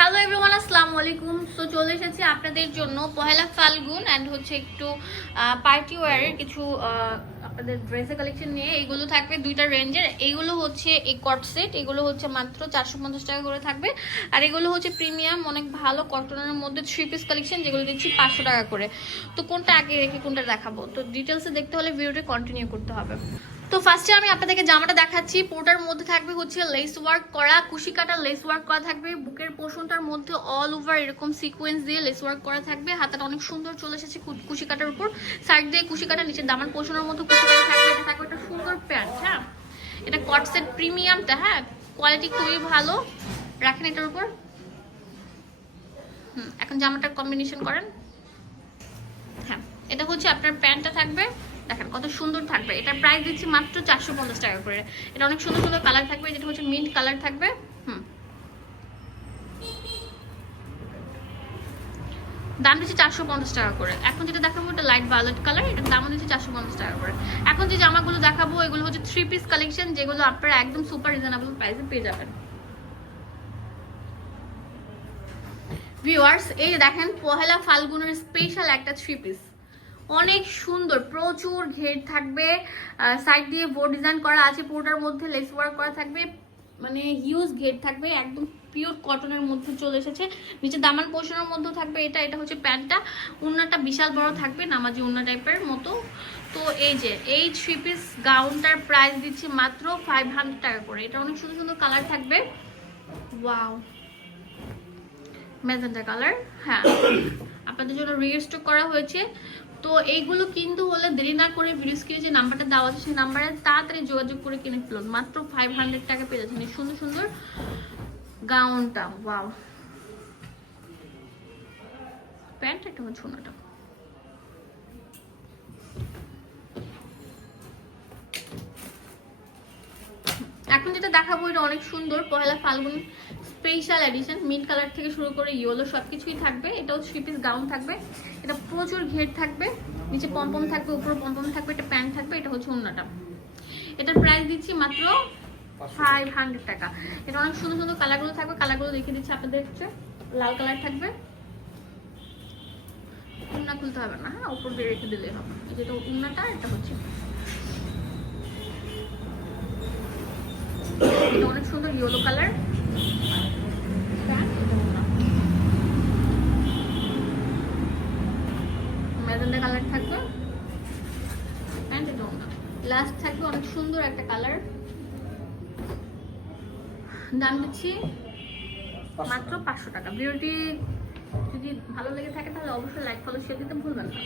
Hello everyone আসসালামু আলাইকুম। So চলে এসেছি আপনাদের জন্য পহেলা ফাল্গুন অ্যান্ড হচ্ছে একটু পার্টি ওয়ারের কিছু আপনাদের ড্রেসের কালেকশন নিয়ে। এগুলো থাকবে দুইটা রেঞ্জের এইগুলো হচ্ছে এই কট সেট এগুলো হচ্ছে মাত্র চারশো পঞ্চাশ টাকা করে থাকবে। আর এগুলো হচ্ছে প্রিমিয়াম অনেক ভালো কটনের মধ্যে থ্রি পিস কালেকশন যেগুলো দিচ্ছি পাঁচশো টাকা করে। তো কোনটা আগে রেখে কোনটা দেখাবো? তো ডিটেলসে দেখতে হলে ভিডিওটা কন্টিনিউ করতে হবে। তো ফার্স্টে আমি আপনাদেরকে জামাটা দেখাচ্ছি। পোটার মধ্যে থাকবে হচ্ছে লেস ওয়ার্ক করা, কুশি কাটা লেস ওয়ার্ক করা থাকবে। বুকের পোর্শনটার মধ্যে অল ওভার এরকম সিকোয়েন্স দিয়ে লেস ওয়ার্ক করা থাকবে। হাতাটা অনেক সুন্দর চলে এসেছে কুশি কাটার উপর। সাইড দিয়ে কুশি কাটা নিচে দামান পোর্শনের মধ্যে কুশি কাটা থাকবে। এটা থাকবে একটা সুন্দর প্যান্ট হ্যাঁ? এটা কটসেট প্রিমিয়ামটা হ্যাঁ? কোয়ালিটি খুবই ভালো। রাখেন এটার উপর। হুম, এখন জামাটার কম্বিনেশন করেন। হ্যাঁ এটা হচ্ছে আপনার প্যান্টটা থাকবে। দেখেন কত সুন্দর থাকবে। এটার প্রাইস দিচ্ছি মাত্র চারশো পঞ্চাশ টাকা করে। এটা অনেক সুন্দর সুন্দর কালার থাকবে, যেটা হচ্ছে মিন্ট কালার থাকবে। হুম। দাম দিচ্ছি চারশো পঞ্চাশ টাকা করে। এখন যেটা দেখাবো এটা লাইট ভায়োলেট কালার এটার দামও দিচ্ছি চারশো পঞ্চাশ টাকা করে। এখন যে জামাগুলো দেখাবো, এগুলো হচ্ছে থ্রি পিস কালেকশন যেগুলো আপনারা একদম সুপার রিজনেবল প্রাইসে পেয়ে যাবেন। ভিউয়ার্স এই দেখেন, পহেলা ফাল্গুনের স্পেশাল একটা থ্রি পিস অনেক সুন্দর প্রচুর ঘের থাকবে। সাইড দিয়ে বোর্ড ডিজাইন করা আছে পুরোটার মধ্যে লেস ওয়ার্ক করা থাকবে। মানে হিউজ ঘের থাকবে একদম পিওর কটনের মধ্যে চলে এসেছে। নিচে দামান পোষণের মধ্যে থাকবে এটা এটা হচ্ছে প্যান্টটা। উন্নাটা বিশাল বড় থাকবে নামাজি উন্না টাইপের মতো। তো এই যে এই থ্রি পিস গাউনটার প্রাইস দিচ্ছে মাত্র ফাইভ হান্ড্রেড টাকা করে। এটা অনেক সুন্দর সুন্দর কালার থাকবে। ওয়াও ম্যাজেন্টা কালার হ্যাঁ। আপনাদের জন্য রিস্টক করা হয়েছে। তো এইগুলো কিন্তু হলে দেরি না করে ভিডিও স্ক্রিনে যে নাম্বারটা দেওয়া আছে, সেই নাম্বারে তাড়াতাড়ি যোগাযোগ করে কিনে ফেলুন। মাত্র ফাইভ হান্ড্রেড টাকা পেয়ে যাচ্ছেন এই সুন্দর সুন্দর গাউনটা ওয়াও প্যান্ট একটা হচ্ছে ওনাটা এখন যেটা দেখাবো, এটা অনেক সুন্দর। Pohela Falgun special edition mint colour থেকে শুরু করে ইয়েলো সব কিছুই থাকবে এটাও থ্রি পিস গাউন থাকবে। এটা প্রচুর ঘের থাকবে। নিচে পম্পম থাকবে, উপরে পম্পম থাকবে, এটা প্যান্ট থাকবে, এটা হচ্ছে অন্যটা এটার প্রাইস দিচ্ছি মাত্র ফাইভ হান্ড্রেড টাকা। এটা অনেক সুন্দর সুন্দর কালারগুলো থাকবে। কালারগুলো দেখে দিচ্ছি আপনাদের হচ্ছে। লাল কালার থাকবে। উন্না খুলতে হবে না হ্যাঁ উপর দিয়ে রেখে দিলেই হবে। যেটা উন্নাটা এটা হচ্ছে। এটা অনেক সুন্দর ইয়েলো কালার ম্যাজেন্ডা কালার থাকবে। অ্যান্ড এটা লাস্ট থাকবে অনেক সুন্দর একটা কালার। দাম দিচ্ছি মাত্র পাঁচশো টাকা। ভিডিওটি যদি ভালো লেগে থাকে তাহলে অবশ্যই লাইক ফলো শেয়ার দিতে ভুলবেন না।